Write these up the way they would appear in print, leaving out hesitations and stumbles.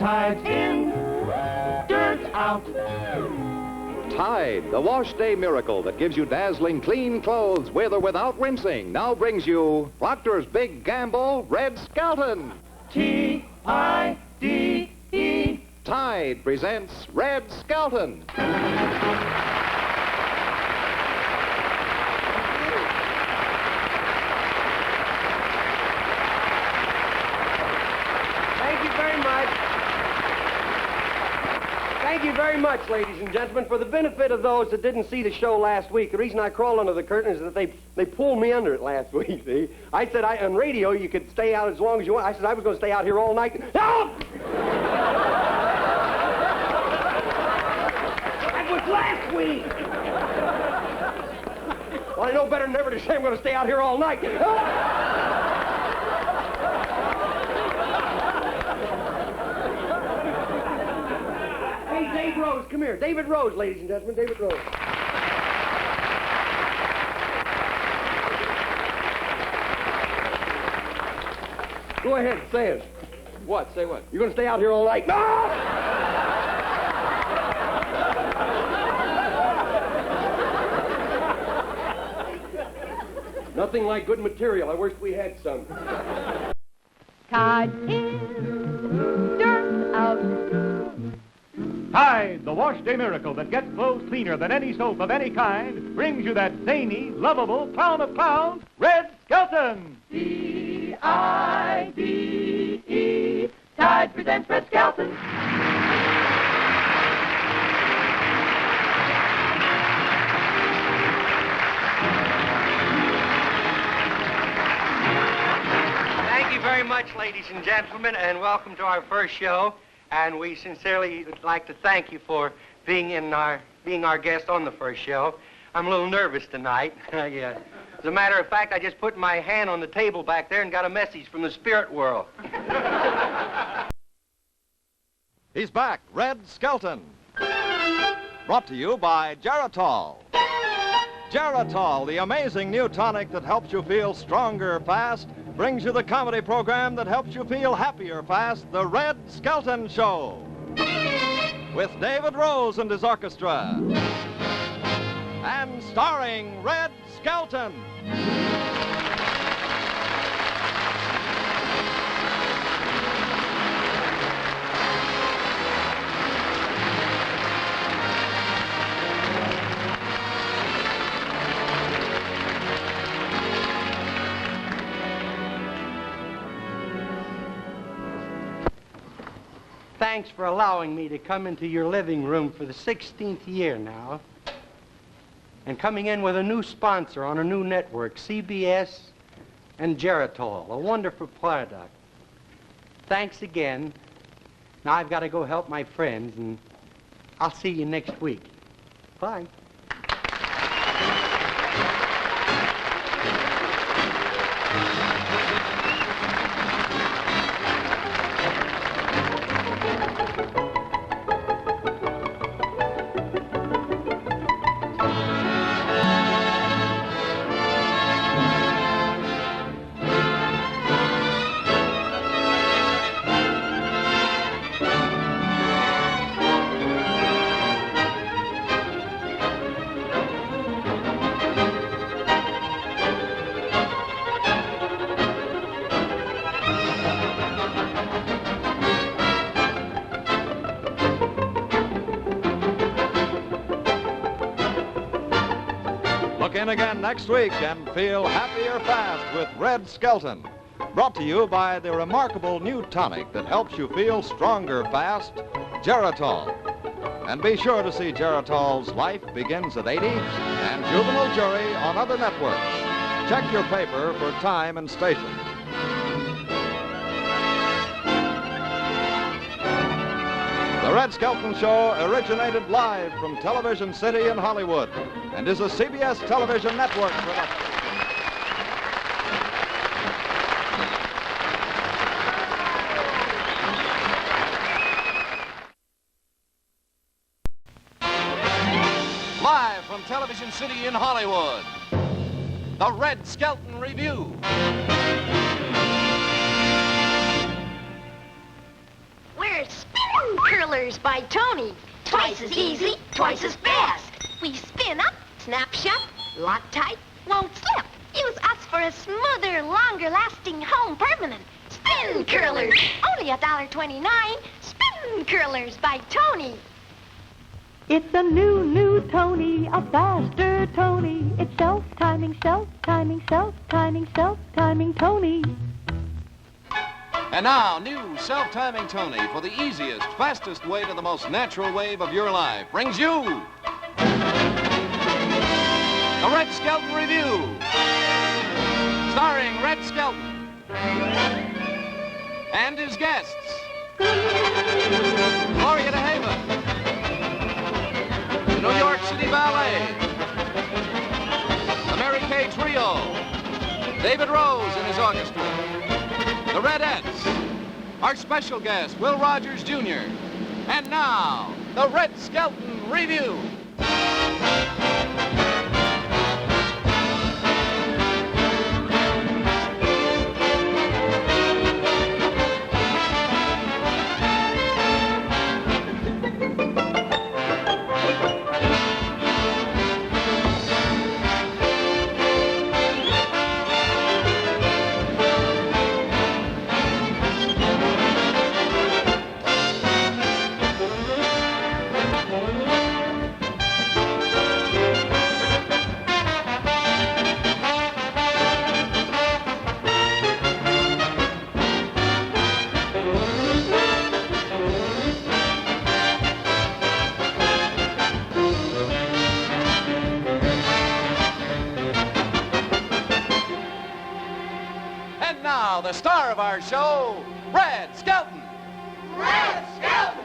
Tide's in, dirt's out. Tide, the wash day miracle that gives you dazzling clean clothes with or without rinsing, now brings you Procter's Big Gamble Red Skelton. T-I-D-E. Tide presents Red Skelton. Thank you very much. Thank you very much, ladies and gentlemen. For the benefit of those that didn't see the show last week, the reason I crawled under the curtain is that they pulled me under it last week, see? I said on radio you could stay out as long as you want. I said I was going to stay out here all night. No! That was last week! Well, I know better than ever to say I'm going to stay out here all night. Dave Rose, come here. David Rose, ladies and gentlemen, David Rose. Go ahead, say it. What? Say what? You're going to stay out here all night? No! Nothing like good material. I wish we had some. Tide in, dirt out. Tide, the wash day miracle that gets clothes cleaner than any soap of any kind, brings you that zany, lovable clown of clowns, Red Skelton. T-I-D-E. Tide presents Red Skelton. Thank you very much, ladies and gentlemen, and welcome to our first show. And we sincerely would like to thank you for being our guest on the first show. I'm a little nervous tonight. As a matter of fact, I just put my hand on the table back there and got a message from the spirit world. He's back, Red Skelton. Brought to you by Geritol. Geritol, the amazing new tonic that helps you feel stronger fast, brings you the comedy program that helps you feel happier fast, The Red Skelton Show. With David Rose and his orchestra. And starring Red Skelton. Thanks for allowing me to come into your living room for the 16th year now. And coming in with a new sponsor on a new network, CBS and Geritol, a wonderful product. Thanks again. Now I've got to go help my friends, and I'll see you next week. Bye. Look in again next week and feel happier fast with Red Skelton. Brought to you by the remarkable new tonic that helps you feel stronger fast, Geritol. And be sure to see Geritol's Life Begins at 80 and Juvenile Jury on other networks. Check your paper for time and station. The Red Skelton Show originated live from Television City in Hollywood and is a CBS television network production. Live from Television City in Hollywood, the Red Skelton Review. Where's Curlers by Tony. Twice as easy, twice as fast. We spin up, snap shut, lock tight, won't slip. Use us for a smoother, longer-lasting home permanent. Spin Curlers, only $1.29. Spin Curlers by Tony. It's a new Tony, a faster Tony. It's self-timing, self-timing, self-timing, self-timing Tony. And now, new self-timing Tony for the easiest, fastest way to the most natural wave of your life brings you the Red Skelton Review, starring Red Skelton and his guests, Gloria DeHaven, the New York City Ballet, the Mary Kay Trio, David Rose and his orchestra, the Redettes, our special guest, Will Rogers, Jr. And now, the Red Skelton Review. And now, the star of our show, Red Skelton. Red Skelton!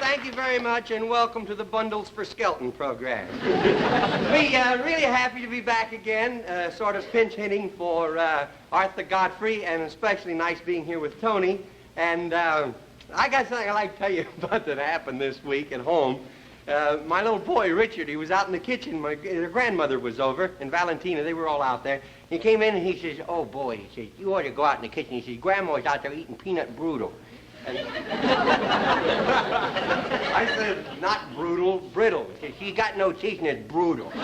Thank you very much, and welcome to the Bundles for Skelton program. We really happy to be back again, sort of pinch hitting for Arthur Godfrey, and especially nice being here with Tony. And I got something I'd like to tell you about that happened this week at home. My little boy, Richard, he was out in the kitchen. Their grandmother was over, and Valentina, they were all out there. He came in and he says, "Oh, boy," he says, "you ought to go out in the kitchen." He says, "Grandma's out there eating peanut brittle." And I said, "Not brutal, brittle." He said, "She got no teeth and it's brutal." I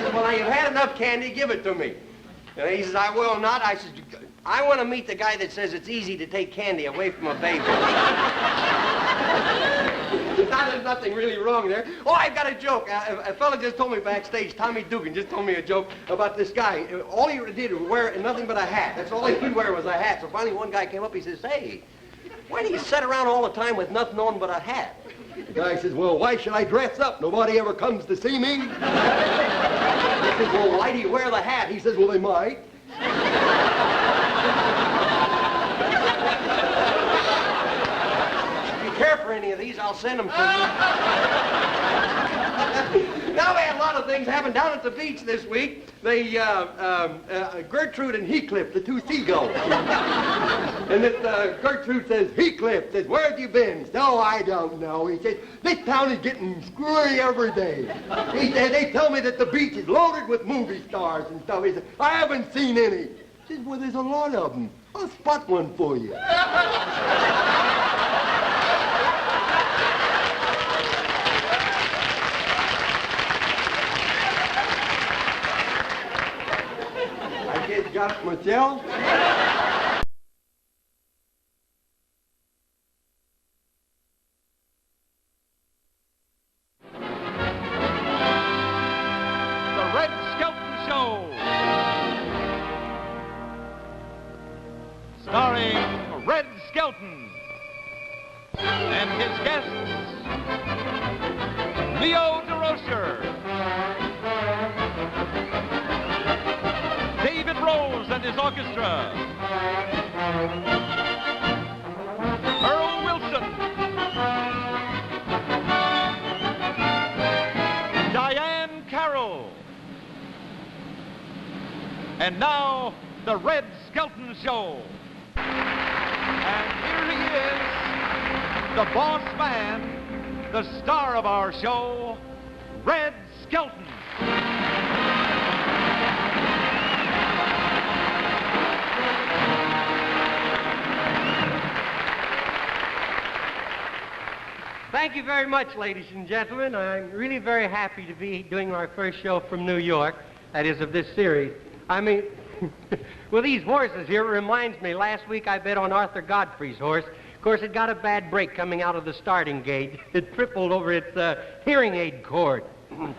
said, "Well, now you've had enough candy, give it to me." And he says, "I will not." I said, "I want to meet the guy that says it's easy to take candy away from a baby." Now, there's nothing really wrong there. Oh, I've got a joke. A fella just told me backstage, Tommy Dugan just told me a joke about this guy. All he did was wear nothing but a hat. That's all he could wear was a hat. So finally one guy came up, he says, "Hey, why do you sit around all the time with nothing on but a hat?" The guy says, "Well, why should I dress up? Nobody ever comes to see me." He says, "Well, why do you wear the hat?" He says, "Well, they might." Care for any of these, I'll send them to you. Now, we had a lot of things happen down at the beach this week. Gertrude and Heathcliff, the two seagulls. And this Gertrude says, "Heathcliff," says, "where have you been?" Says, "Oh, I don't know." He says, "This town is getting screwy every day." He said, "They tell me that the beach is loaded with movie stars and stuff." He said, "I haven't seen any." He says, "Well, there's a lot of them. I'll spot one for you." Got it myself. The Red Skelton Show. Starring Red Skelton and his guests, Leo DeRocher, David Rose and his orchestra, Earl Wilson, Diane Carroll, and now, the Red Skelton Show. And here he is, the boss man, the star of our show, Red Skelton. Thank you very much, ladies and gentlemen. I'm really very happy to be doing our first show from New York, that is, of this series. I mean, with these horses here, it reminds me, last week I bet on Arthur Godfrey's horse. Of course, it got a bad break coming out of the starting gate. It tripled over its hearing aid cord. There's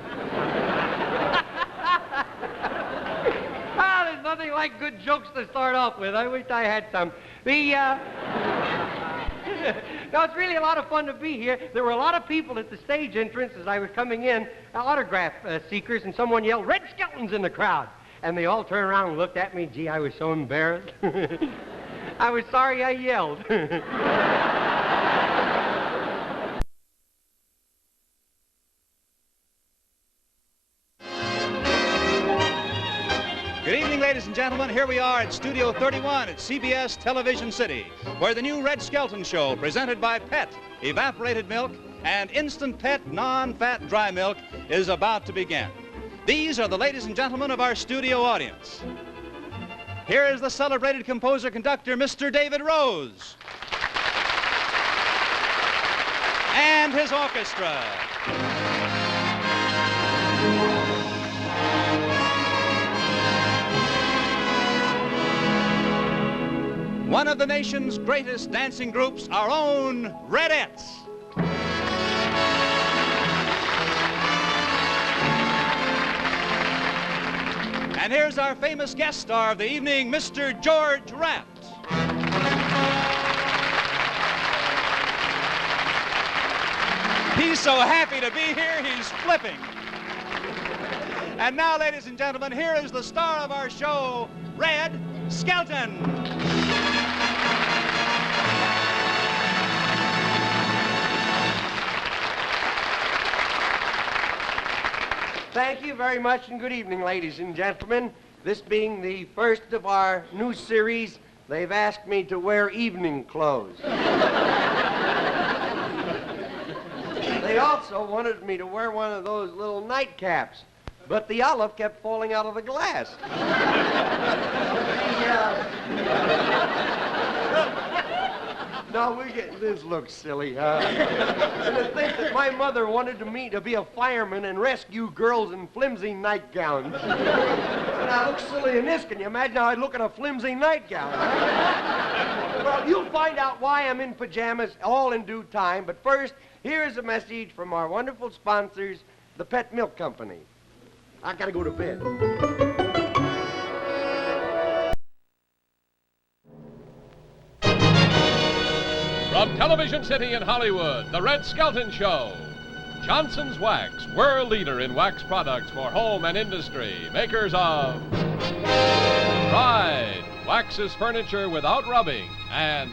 nothing like good jokes to start off with. I wish I had some. No, it's really a lot of fun to be here. There were a lot of people at the stage entrance as I was coming in, autograph seekers, and someone yelled, "Red Skelton's in the crowd." And they all turned around and looked at me. Gee, I was so embarrassed. I was sorry I yelled. Good evening, ladies and gentlemen. Here we are at Studio 31 at CBS Television City, where the new Red Skelton Show, presented by Pet Evaporated Milk and Instant Pet Non-Fat Dry Milk, is about to begin. These are the ladies and gentlemen of our studio audience. Here is the celebrated composer-conductor, Mr. David Rose, and his orchestra. One of the nation's greatest dancing groups, our own Redettes. And here's our famous guest star of the evening, Mr. George Rapt. He's so happy to be here, he's flipping. And now, ladies and gentlemen, here is the star of our show, Red Skelton. Thank you very much, and good evening, ladies and gentlemen. This being the first of our new series, they've asked me to wear evening clothes. They also wanted me to wear one of those little nightcaps, but the olive kept falling out of the glass. No, we're getting, this looks silly. And to think that my mother wanted me to be a fireman and rescue girls in flimsy nightgowns. And I look silly in this. Can you imagine how I'd look in a flimsy nightgown? Well, you'll find out why I'm in pajamas all in due time. But first, here is a message from our wonderful sponsors, the Pet Milk Company. I gotta go to bed. From Television City in Hollywood, The Red Skelton Show. Johnson's Wax, world leader in wax products for home and industry. Makers of Pride, waxes furniture without rubbing. And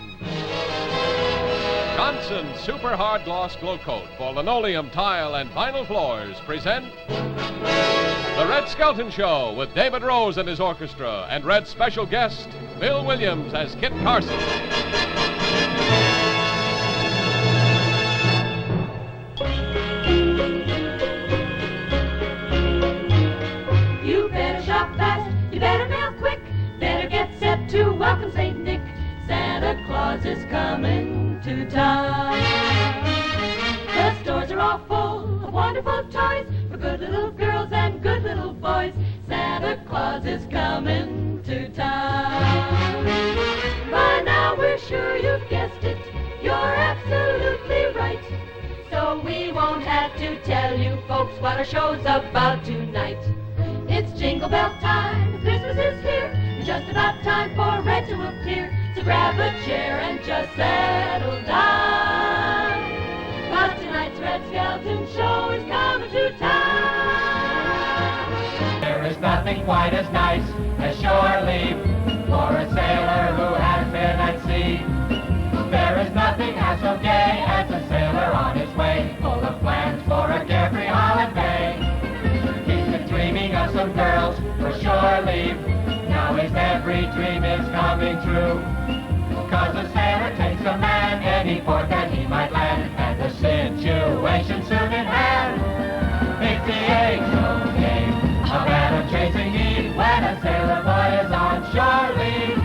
Johnson's Super Hard Gloss Glow Coat for linoleum, tile, and vinyl floors present The Red Skelton Show with David Rose and his orchestra and Red's special guest, Bill Williams as Kit Carson. You better shop fast, you better mail quick, better get set to welcome St. Nick. Santa Claus is coming to town. The stores are all full of wonderful toys for good little girls and good little boys. Santa Claus is coming to town. By now we're sure you've guessed it, you're absolutely right. So we won't have to tell you folks what our show's about tonight. It's Jingle Bell time, Christmas is here, it's just about time for Red to appear. So grab a chair and just settle down, 'cause tonight's Red Skelton Show is coming to town. There is nothing quite as nice as shore leave for a sailor who has been at sea. There is nothing half so gay as a sailor on his way, full of plans for a carefree holiday. He's been dreaming of some girls for shore leave. Now his every dream is coming true. because a sailor takes a man any port that he might land, and the situation soon in hand. It's the age-old game of Adam chasing Eve when a sailor boy is on shore leave.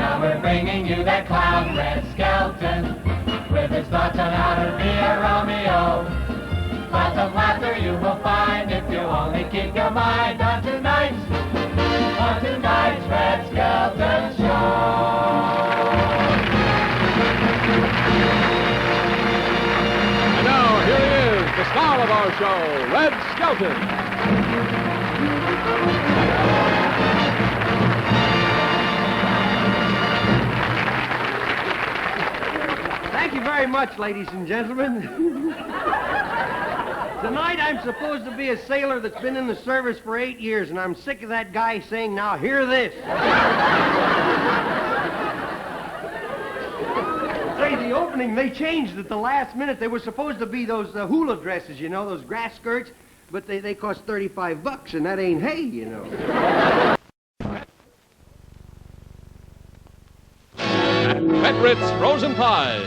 Now we're bringing you that clown, Red Skelton, with his thoughts on how to be a Romeo. Lots of laughter you will find if you only keep your mind on tonight's Red Skelton Show. And now, here he is, the star of our show, Red Skelton. Thank you very much, ladies and gentlemen. Tonight I'm supposed to be a sailor that's been in the service for 8 years, and I'm sick of that guy saying, "Now hear this." Say, the opening, they changed at the last minute. They were supposed to be those hula dresses, you know, those grass skirts, but they cost $35, and that ain't hay, you know. Petrit's Frozen Pies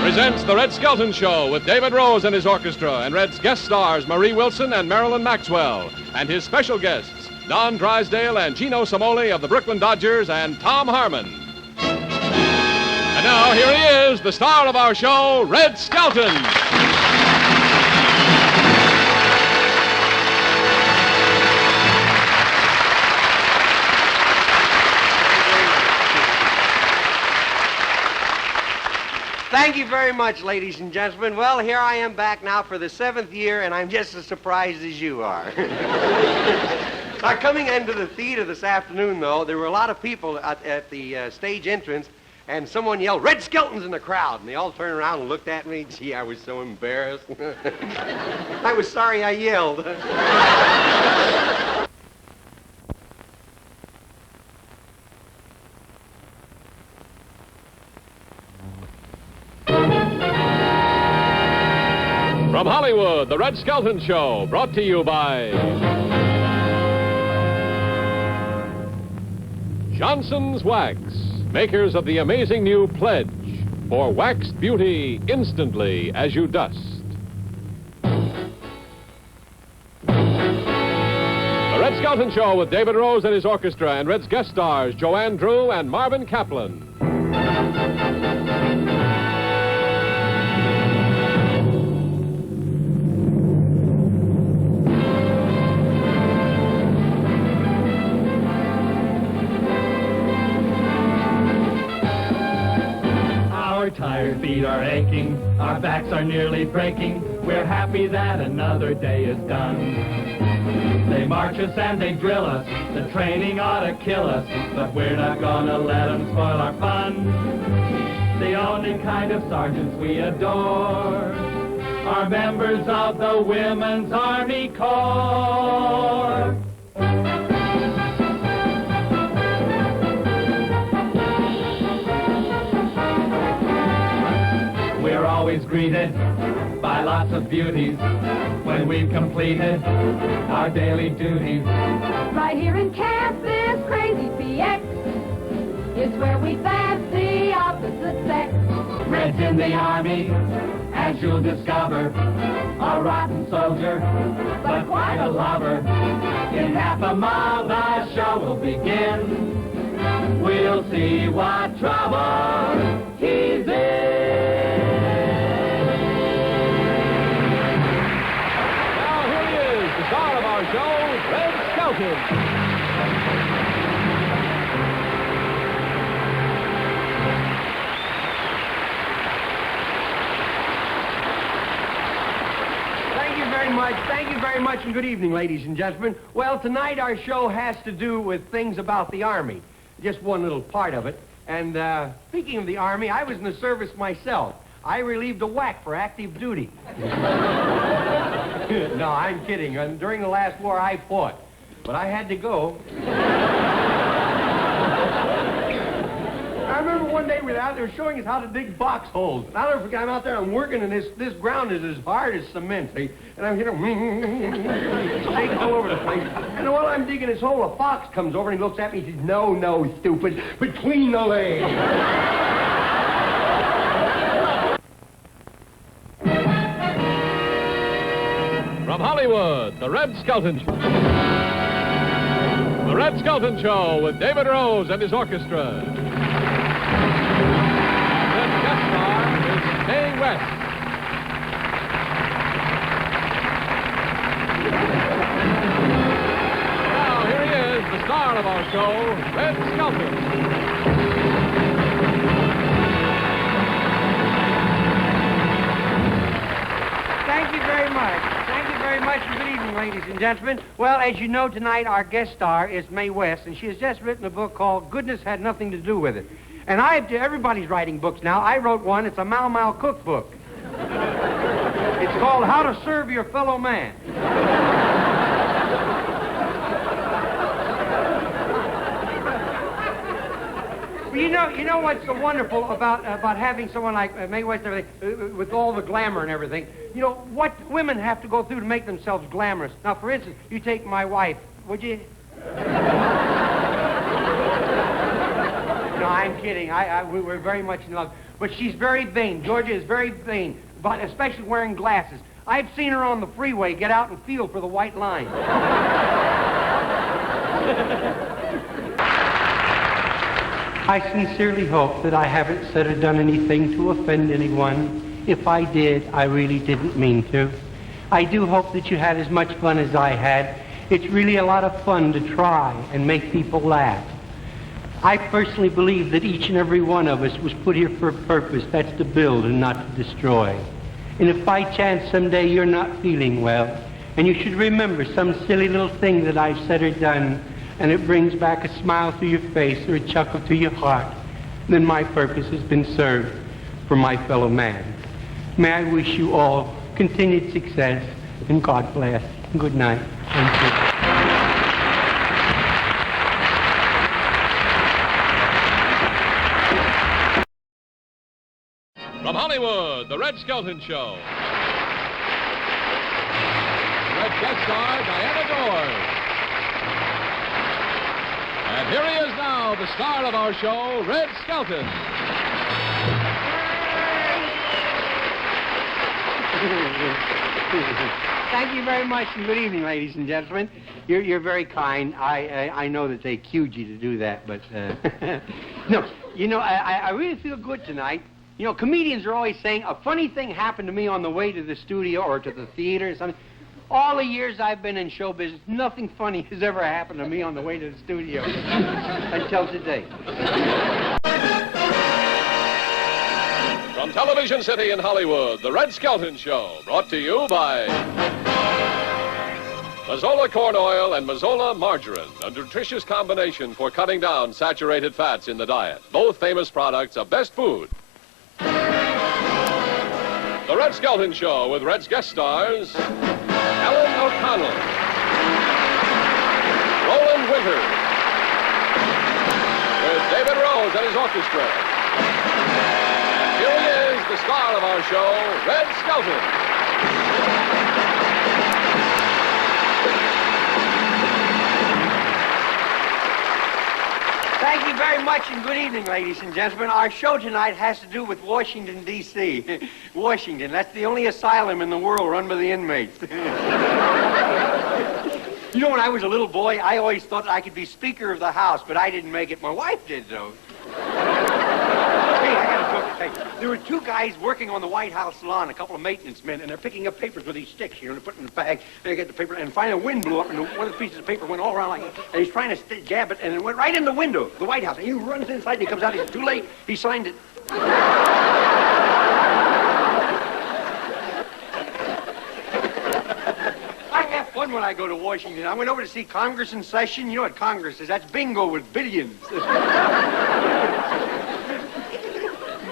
presents The Red Skelton Show with David Rose and his orchestra, and Red's guest stars Marie Wilson and Marilyn Maxwell, and his special guests Don Drysdale and Gino Samoli of the Brooklyn Dodgers, and Tom Harmon. And now here he is, the star of our show, Red Skelton. Thank you very much, ladies and gentlemen. Well, here I am back now for the 7th year, and I'm just as surprised as you are. Coming into the theater this afternoon, though, there were a lot of people at the stage entrance, and someone yelled, "Red Skelton's in the crowd," and they all turned around and looked at me. Gee, I was so embarrassed. I was sorry I yelled. From Hollywood, The Red Skelton Show, brought to you by Johnson's Wax, makers of the amazing new Pledge for waxed beauty instantly as you dust. The Red Skelton Show with David Rose and his orchestra, and Red's guest stars Joanne Drew and Marvin Kaplan. Our tired feet are aching, our backs are nearly breaking. We're happy that another day is done. They march us and they drill us, the training ought to kill us, but we're not gonna let them spoil our fun. The only kind of sergeants we adore are members of the Women's Army Corps. We're always greeted by lots of beauties when we've completed our daily duties. Right here in camp, this crazy PX is where we fancy opposite sex. Red's in the Army, as you'll discover, a rotten soldier, but quite a lover. In half a mile the show will begin. We'll see what trouble he's in. Star of our show, Red Skelton. Thank you very much, and good evening, ladies and gentlemen. Well, tonight our show has to do with things about the Army. Just one little part of it. And speaking of the Army, I was in the service myself. I relieved a whack for active duty. No, I'm kidding. And during the last war, I fought. But I had to go. I remember one day we were out there showing us how to dig box holes. And I'll never forget, I'm out there, I'm working, and this ground is as hard as cement, see? And I'm hitting snakes all over the place. And while I'm digging this hole, a fox comes over and he looks at me and he says, no, stupid, between the legs. From Hollywood, the Red Skelton Show. The Red Skelton Show with David Rose and his orchestra. The guest star is Mae West. Now, here he is, the star of our show, Red Skelton. Thank you very much. Thank you very much, and good evening, ladies and gentlemen. Well, as you know, tonight our guest star is Mae West, and she has just written a book called Goodness Had Nothing to Do with It. And everybody's writing books now. I wrote one. It's a Mau Mau cookbook. It's called How to Serve Your Fellow Man. You know what's so wonderful about having someone like Mae West and everything, with all the glamour and everything? You know, what women have to go through to make themselves glamorous. Now, for instance, you take my wife, would you? No, I'm kidding. We're very much in love. But she's very vain. Georgia is very vain, but especially wearing glasses. I've seen her on the freeway get out and feel for the white line. I sincerely hope that I haven't said or done anything to offend anyone. If I did, I really didn't mean to. I do hope that you had as much fun as I had. It's really a lot of fun to try and make people laugh. I personally believe that each and every one of us was put here for a purpose. That's to build and not to destroy. And if by chance someday you're not feeling well, and you should remember some silly little thing that I've said or done, and it brings back a smile to your face or a chuckle to your heart, then my purpose has been served for my fellow man. May I wish you all continued success, and God bless. Good night. Thank you. From Hollywood, the Red Skelton Show. Red guest star, Diana Dors. And here he is now, the star of our show, Red Skelton. Thank you very much, and good evening, ladies and gentlemen. You're very kind. I know that they cued you to do that, but no. You know, I really feel good tonight. You know, comedians are always saying a funny thing happened to me on the way to the studio or to the theater or something. All the years I've been in show business, nothing funny has ever happened to me on the way to the studio until today. From Television City in Hollywood, the Red Skelton Show, brought to you by Mazola Corn Oil and Mazola Margarine, a nutritious combination for cutting down saturated fats in the diet. Both famous products of Best Food. The Red Skelton Show with Red's guest stars, Ellen O'Connell, Roland Winters, with David Rose and his orchestra. And here he is, the star of our show, Red Skelton. Thank you very much, and good evening, ladies and gentlemen. Our show tonight has to do with Washington, D.C. Washington, that's the only asylum in the world run by the inmates. You know, when I was a little boy, I always thought I could be Speaker of the House, but I didn't make it. My wife did, though. Hey, I got a joke to tell you. There were two guys working on the White House lawn, a couple of maintenance men, and they're picking up papers with these sticks here, and they're putting in the bag, and they get the paper, and finally a wind blew up, and one of the pieces of paper went all around like that, and he's trying to jab it, and it went right in the window of the White House, and he runs inside, and he comes out, he says, too late, he signed it. I have fun when I go to Washington. I went over to see Congress in session. You know what Congress is? That's bingo with billions.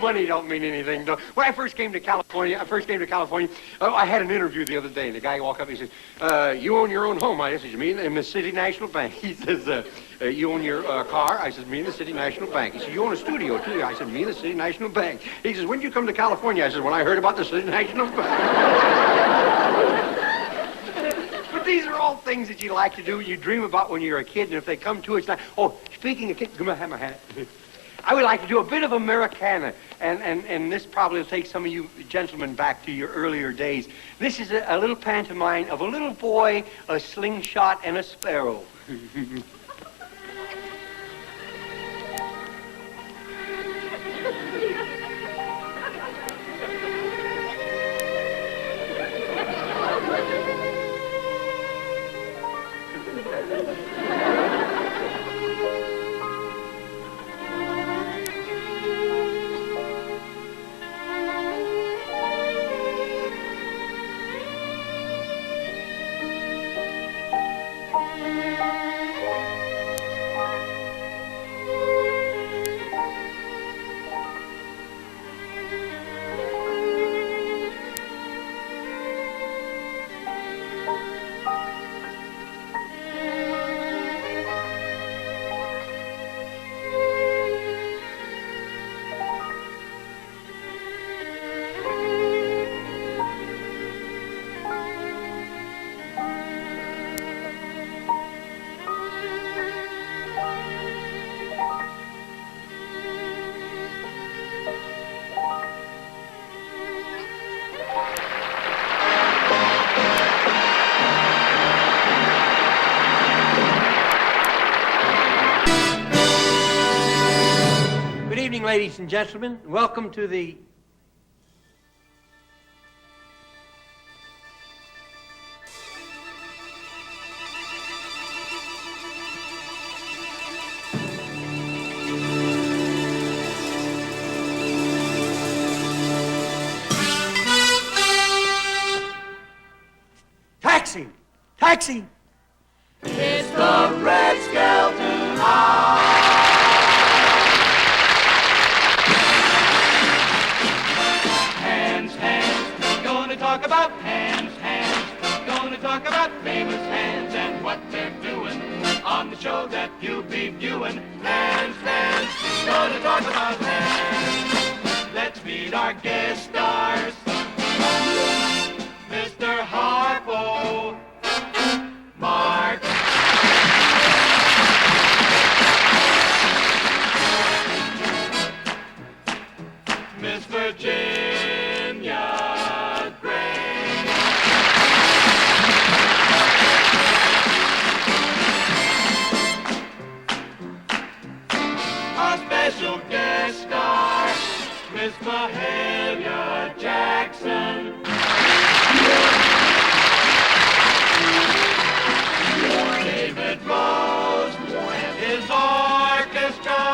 Money don't mean anything, though. When I first came to California, I had an interview the other day, and the guy walked up and he says, you own your own home? I said, you mean in the City National Bank? He says, you own your car? I said, me in the City National Bank. He said, you own a studio, too? I said, me in the City National Bank. He says, when did you come to California? I said, when I heard about the City National Bank. But these are all things that you like to do, you dream about when you're a kid, and if they come to, it's like, oh, speaking of kids, come on, have my hat. I would like to do a bit of Americana, and this probably will take some of you gentlemen back to your earlier days. This is a little pantomime of a little boy, a slingshot, and a sparrow. Good evening, ladies and gentlemen. Welcome to the... Taxi! Taxi! It's the Red Skelton Show. Talk about hands, gonna talk about famous hands and what they're doing on the show that you'll be viewing. Hands, gonna talk about hands. Let's meet our guest stars. Mr. Harpo, Mark, Miss Virginia, special guest star, Miss Mahalia Jackson. David Rose and his orchestra.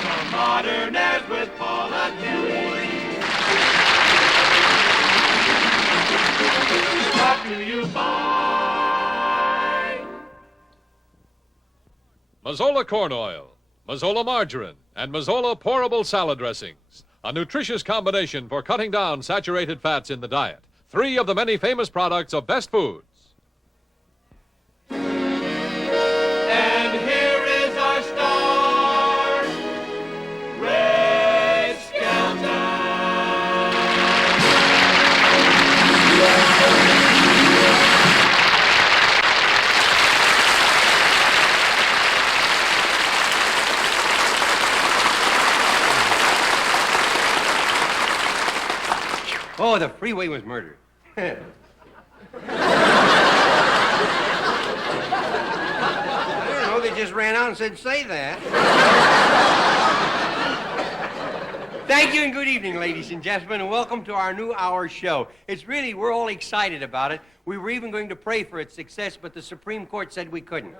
The Modernaires with Paula Kelly. Brought to you by Mazola corn oil, Mazola margarine, and Mazola pourable salad dressings. A nutritious combination for cutting down saturated fats in the diet. 3 of the many famous products of Best Foods. And here is our star, Red Skelton. Oh, the freeway was murder. I don't know, they just ran out and said, say that. Thank you and good evening, ladies and gentlemen, and welcome to our new hour show. We're all excited about it. We were even going to pray for its success, but the Supreme Court said we couldn't.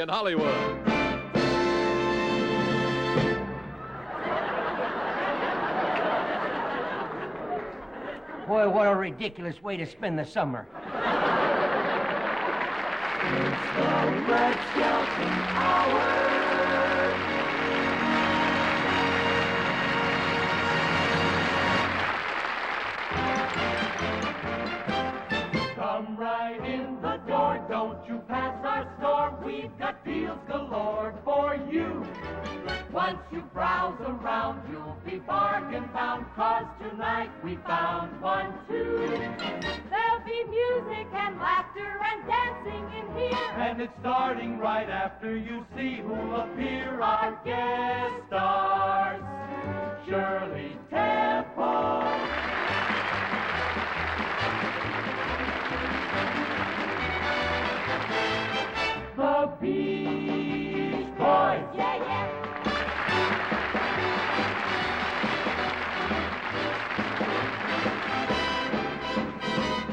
In Hollywood. Boy, what a ridiculous way to spend the summer. The Red Skelton Hour. Come right in the door, don't you pass our store. We've got deals galore for you. Once you browse around, you'll be bargain bound, 'cause tonight we found one too. There'll be music and laughter and dancing in here. And it's starting right after you see who'll appear. Our guest stars, Shirley Temple, the Beach Boys, Yeah, yeah.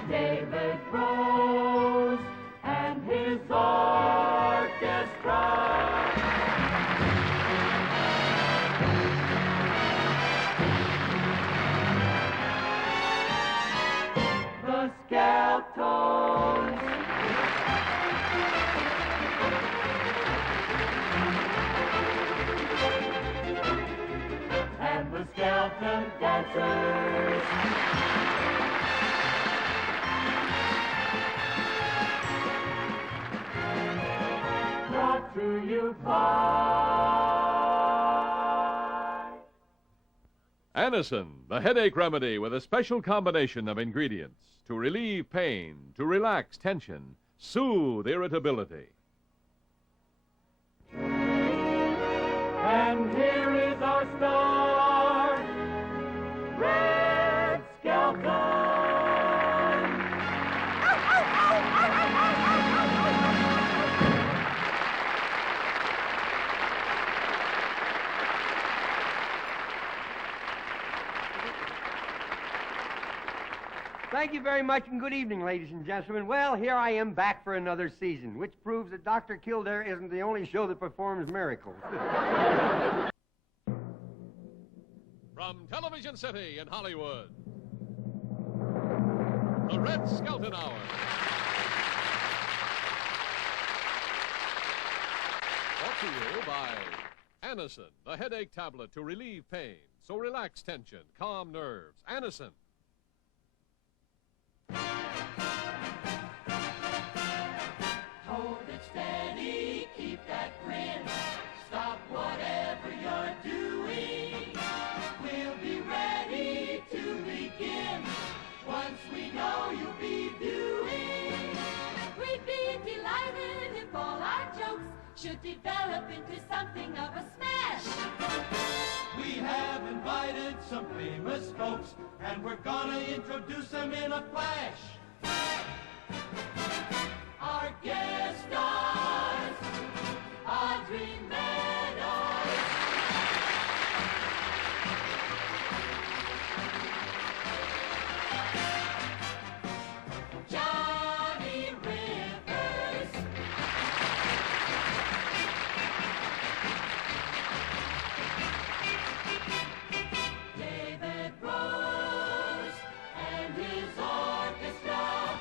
David Rose and his orchestra. The Skeltons. And the Skelton Dancers. Brought to you by Anacin, the headache remedy with a special combination of ingredients to relieve pain, to relax tension, soothe irritability. And here is our star, Red Skelton. Thank you very much, and good evening, ladies and gentlemen. Well, here I am back for another season, which proves that Dr. Kildare isn't the only show that performs miracles. From Television City in Hollywood, the Red Skelton Hour. Brought to you by Anacin, the headache tablet to relieve pain, so relax tension, calm nerves. Anacin. Hold it steady, keep that grin. Stop whatever you're doing. We'll be ready to begin once we know you'll be viewing. We'd be delighted if all our jokes should develop into something of a smash. We have invited some famous folks, and we're gonna introduce them in a flash. Our guest stars, Audrey Meadows, Johnny Rivers, David Rose and his orchestra.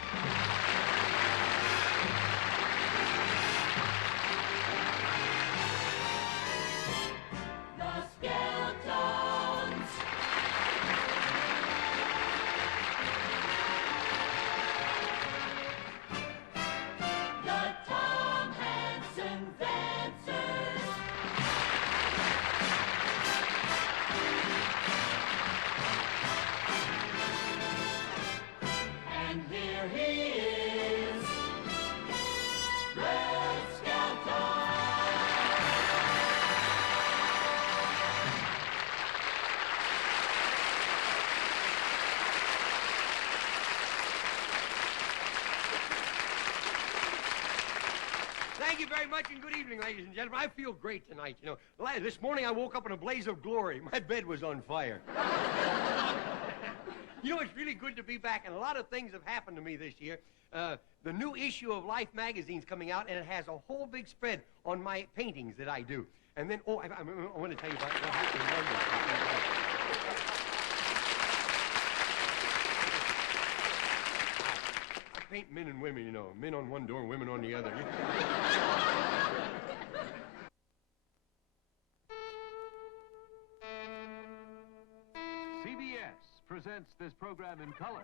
The Skeltons. The Tom Hanson Dancers. And here he is, Red Skelton. Thank you very much, and good evening, ladies and gentlemen. I feel great tonight, you know. This morning I woke up in a blaze of glory. My bed was on fire. You know, it's really good to be back, and a lot of things have happened to me this year. The new issue of Life magazine's coming out, and it has a whole big spread on my paintings that I do. And then, I want to tell you about what happened in London. I ain't men and women, you know. Men on one door and women on the other. CBS presents this program in color.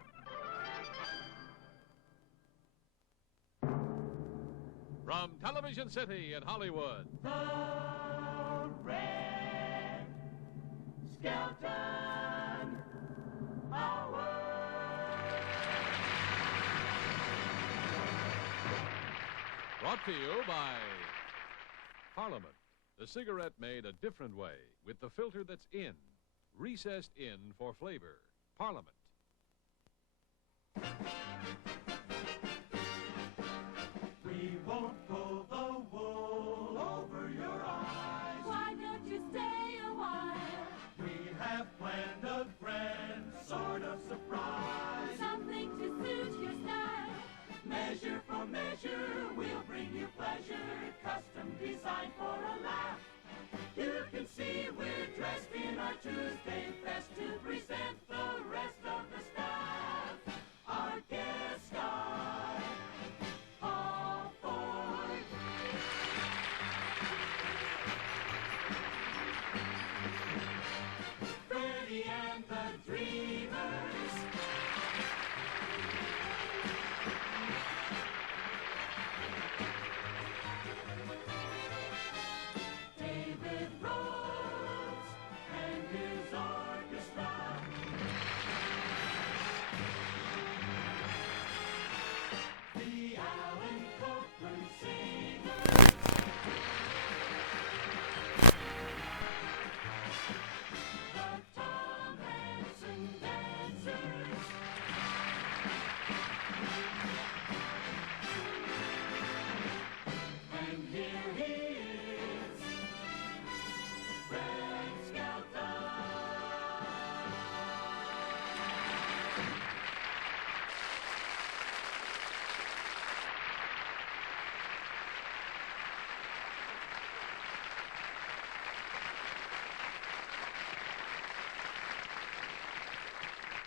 From Television City in Hollywood, The Red Skelton Hour. brought to you by Parliament. The cigarette made a different way with the filter that's in, recessed in for flavor. Parliament. We won't pull the wool over your eyes. Why don't you stay a while? We have planned a grand sort of surprise. Something to suit your style. Measure for measure, we'll bring you pleasure. Custom designed for a laugh. You can see we're dressed in our Tuesday best to present the rest of the staff. Our guests are all Ford. Freddie and the Dreamers. David Rhodes and his orchestra. The Alan Copland Singers. The Tom Hanson Dancers. And here he is, Red Skelton.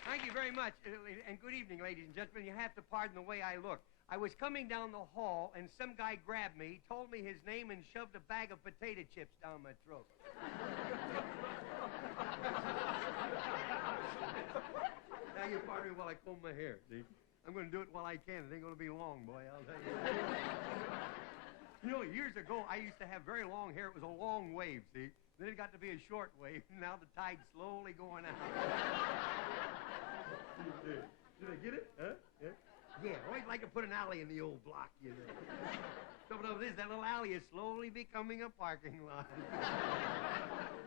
Thank you very much, and good evening, ladies and gentlemen. You have to pardon the way I look. I was coming down the hall, and some guy grabbed me, told me his name, and shoved a bag of potato chips down my throat. Now you pardon me while I comb my hair, see? I'm going to do it while I can. It ain't going to be long, boy, I'll tell you. You know, years ago, I used to have very long hair. It was a long wave, see? Then it got to be a short wave, and now the tide's slowly going out. Did I get it? Huh? Yeah. Yeah, I always like to put an alley in the old block, you know. Trouble of it is, that little alley is slowly becoming a parking lot.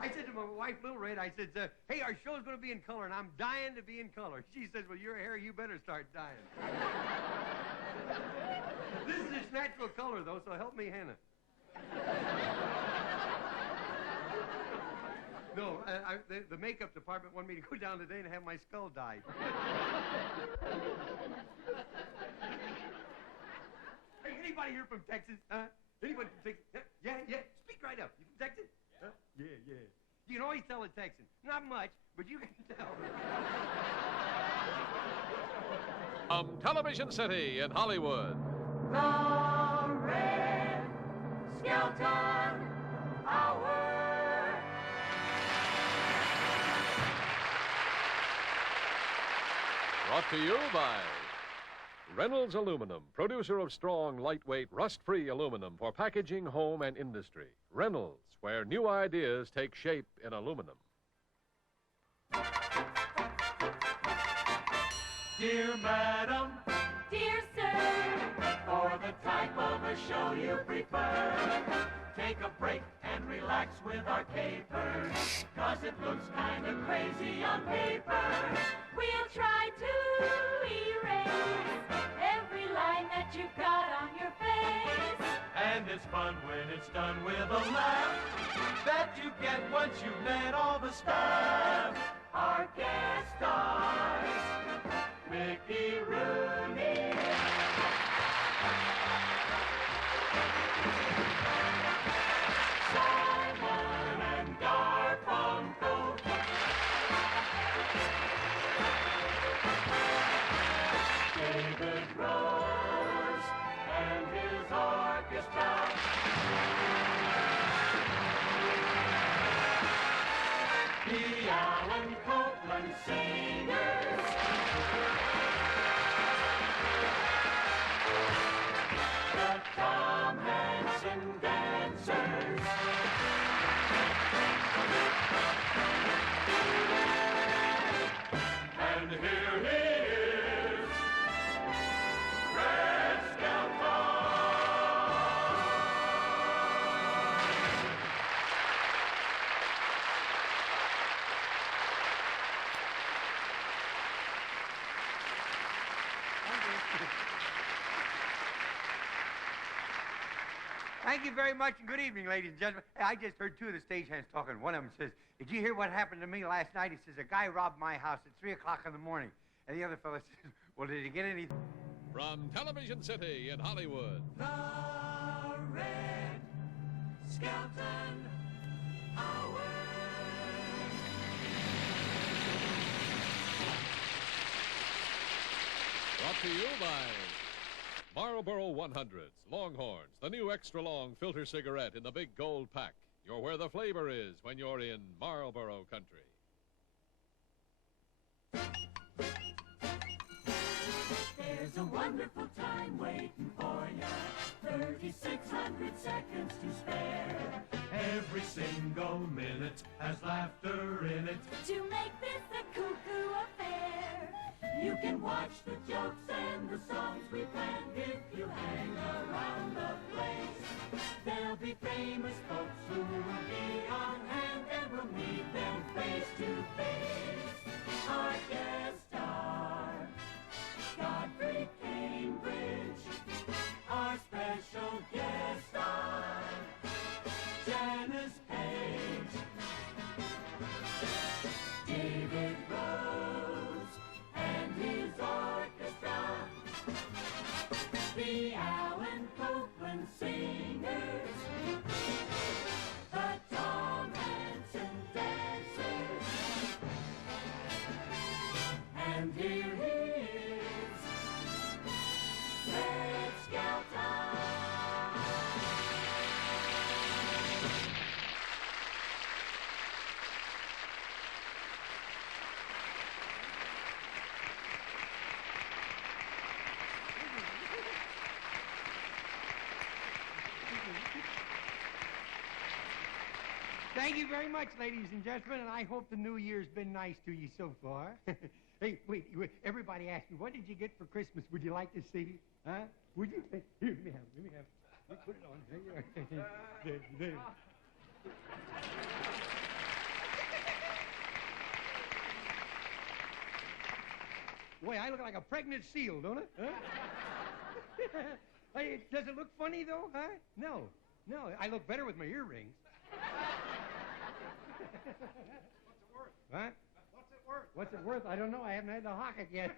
I said to my wife, Little Red, I said, hey, our show's going to be in color, and I'm dying to be in color. She says, well, your hair, you better start dying. This is its natural color, though, so help me, Hannah. No, the makeup department wanted me to go down today and have my skull dyed. Hey, anybody here from Texas? Huh? Anybody from Texas? Yeah. Speak right up. You from Texas? Yeah. Huh? Yeah. You can always tell a Texan. Not much, but you can tell. From Television City in Hollywood, The Red Skelton Hour. brought to you by Reynolds Aluminum, producer of strong, lightweight, rust-free aluminum for packaging, home, and industry. Reynolds, where new ideas take shape in aluminum. Dear Madam, dear Sir, for the type of a show you prefer, take a break and relax with our capers, 'cause it looks kind of crazy on paper. We'll try to erase every line that you've got on your face. And it's fun when it's done with a laugh that you get once you've met all the staff. Our guest stars, Mickey Rooney, Simon and Garfunkel, David Rhodes. Thank you very much, and good evening, ladies and gentlemen. Hey, I just heard two of the stagehands talking. One of them says, "Did you hear what happened to me last night?" He says, "A guy robbed my house at 3 o'clock in the morning." And the other fellow says, "Well, did he get any?" From Television City in Hollywood, The Red Skelton Hour. brought to you by Marlboro 100s, Longhorns, the new extra-long filter cigarette in the big gold pack. You're where the flavor is when you're in Marlboro country. There's a wonderful time waiting for you, 3,600 seconds to spare. Every single minute has laughter in it. To make this a cuckoo affair. You can watch the jokes and the songs we planned if you hang around the place. There'll be famous folks who will be on hand, and we'll meet them face to face. Our guest star, Godfrey Cambridge. Our special guest star, Janice Page. David Rose and his orchestra. The Alan Copeland Singers. The Tom Hanson Dancers. And here he is, Red Skelton. Thank you very much, ladies and gentlemen, and I hope the new year's been nice to you so far. Hey, wait, everybody asked me, what did you get for Christmas? Would you like to see? Huh? Would you? Here, let me have it. Let me put it on. There you are. There. Boy, I look like a pregnant seal, don't I? Huh? Hey, does it look funny, though, huh? No, I look better with my earrings. What's it worth? What? What's it worth? What's it worth? I don't know. I haven't had to hock it yet.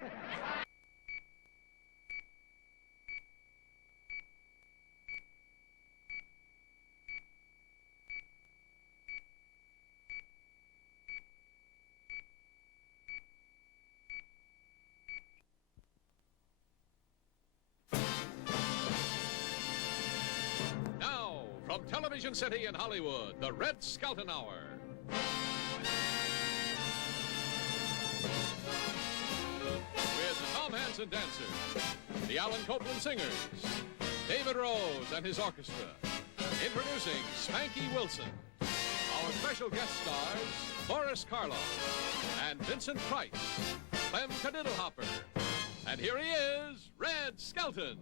Now, from Television City in Hollywood, the Red Skelton Hour. With the Tom Hanson Dancers, the Alan Copeland Singers, David Rose and his orchestra. Introducing Spanky Wilson. Our special guest stars, Boris Karloff and Vincent Price, Clem Cadiddlehopper. And here he is, Red Skelton.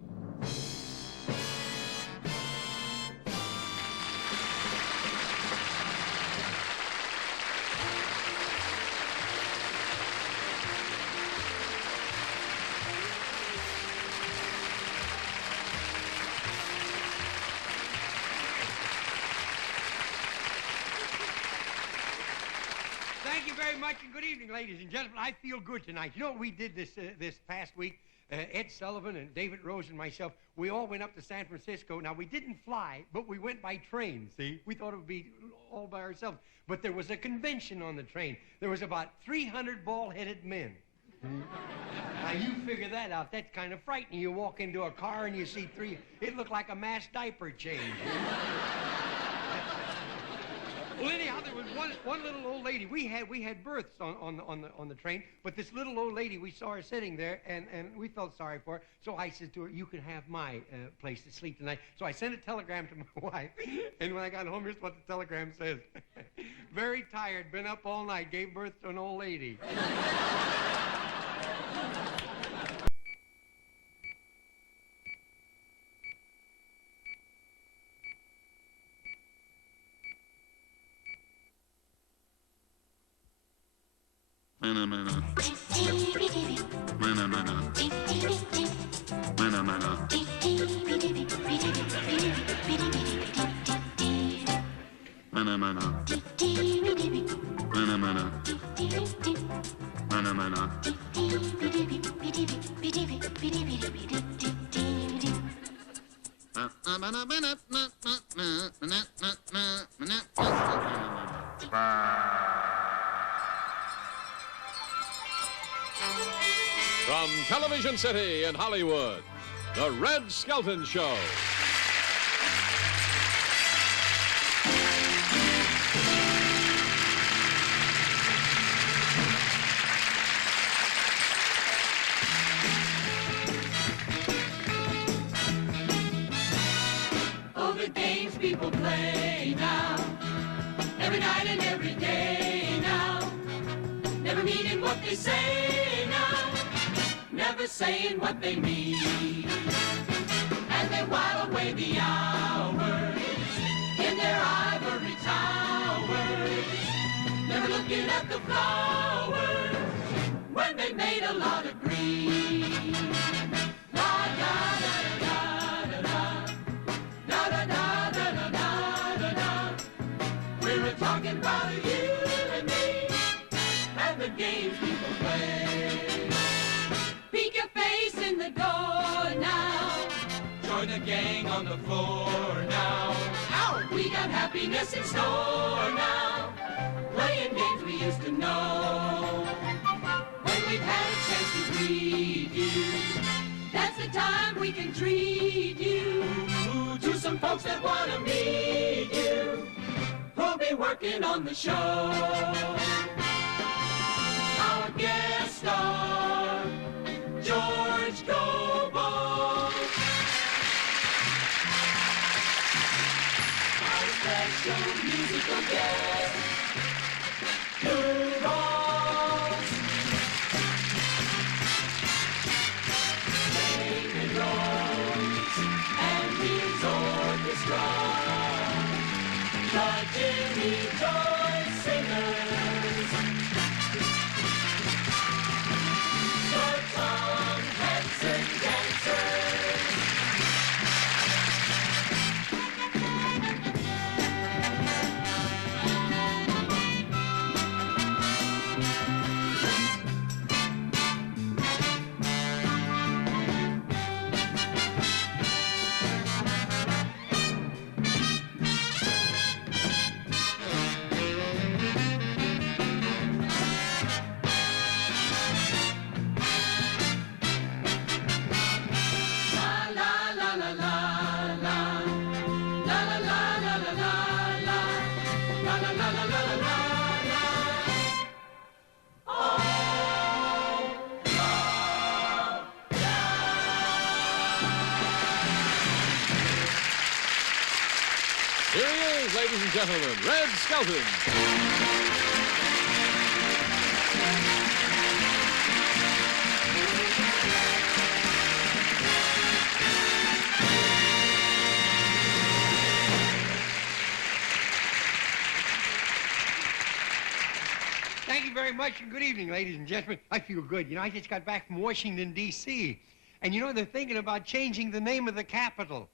Thank you very much, and good evening, ladies and gentlemen. I feel good tonight. You know what we did this past week? Ed Sullivan and David Rose and myself, we all went up to San Francisco. Now, we didn't fly, but we went by train, see? We thought it would be all by ourselves. But there was a convention on the train. There was about 300 bald-headed men. Now, you figure that out. That's kind of frightening. You walk into a car and you see three. It looked like a mass diaper change. Well, anyhow, there was one little old lady. We had berths on the train, but this little old lady, we saw her sitting there, and we felt sorry for her. So I said to her, "You can have my place to sleep tonight." So I sent a telegram to my wife, and when I got home, here's what the telegram says: "Very tired, been up all night, gave birth to an old lady." From Television City in Hollywood, The Red Skelton Show. Oh, the games people play now, every night and every day now, never meaning what they say now, never saying what they mean. And they while away the hours in their ivory towers, never looking at the flowers when they made a lot of green. La da da da da da da da da da da da da. We're talking about you and me and the games people play. Peek your face in the door now. Join the gang on the floor now. Ow! We got happiness in store now. Playing games we used to know. When we've had a chance to greet you, that's the time we can treat you to some folks that want to meet you, who'll be working on the show. Our guest star, George Cobo. Our special musical guest, Lou Rawls. David Rose and his orchestra, the Jimmy Joy Singers, the Tom Hanson Dancers. Here he is, ladies and gentlemen, Red Skelton. Thank you very much, and good evening, ladies and gentlemen. I feel good. You know, I just got back from Washington, D.C., and you know, they're thinking about changing the name of the Capitol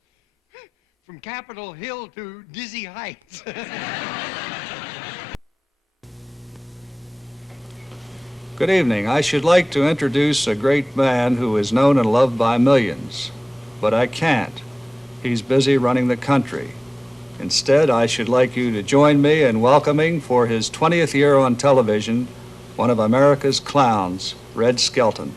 from Capitol Hill to Dizzy Heights. Good evening. I should like to introduce a great man who is known and loved by millions, but I can't. He's busy running the country. Instead, I should like you to join me in welcoming, for his 20th year on television, one of America's clowns, Red Skelton.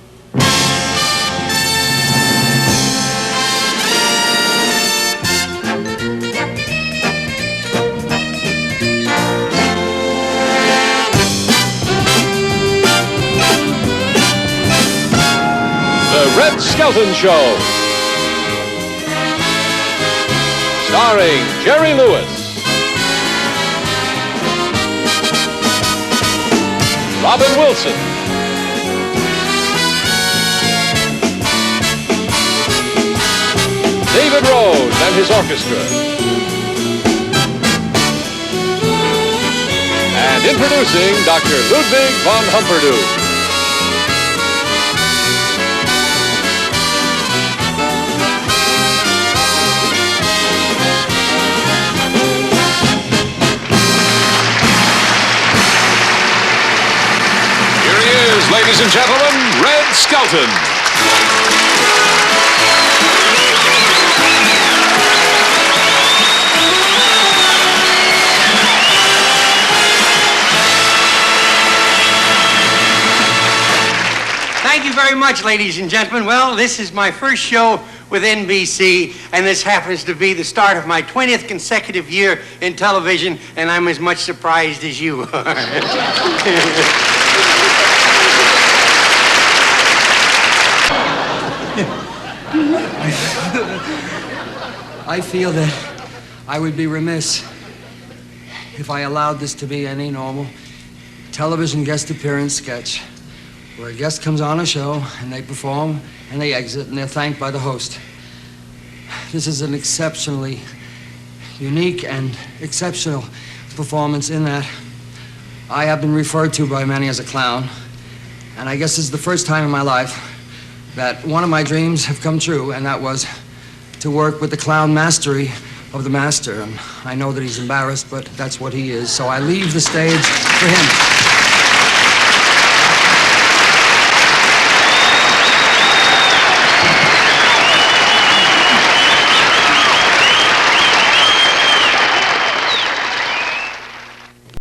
The Red Skelton Show. Starring Jerry Lewis, Robin Wilson, David Rose and his orchestra, and introducing Dr. Ludwig von Humperdew. Ladies and gentlemen, Red Skelton. Thank you very much, ladies and gentlemen. Well, this is my first show with NBC, and this happens to be the start of my 20th consecutive year in television, and I'm as much surprised as you are. I feel that I would be remiss if I allowed this to be any normal television guest appearance sketch where a guest comes on a show and they perform and they exit and they're thanked by the host. This is an exceptionally unique and exceptional performance in that I have been referred to by many as a clown, and I guess this is the first time in my life that one of my dreams have come true, and that was to work with the clown mastery of the master. And I know that he's embarrassed, but that's what he is, so I leave the stage for him.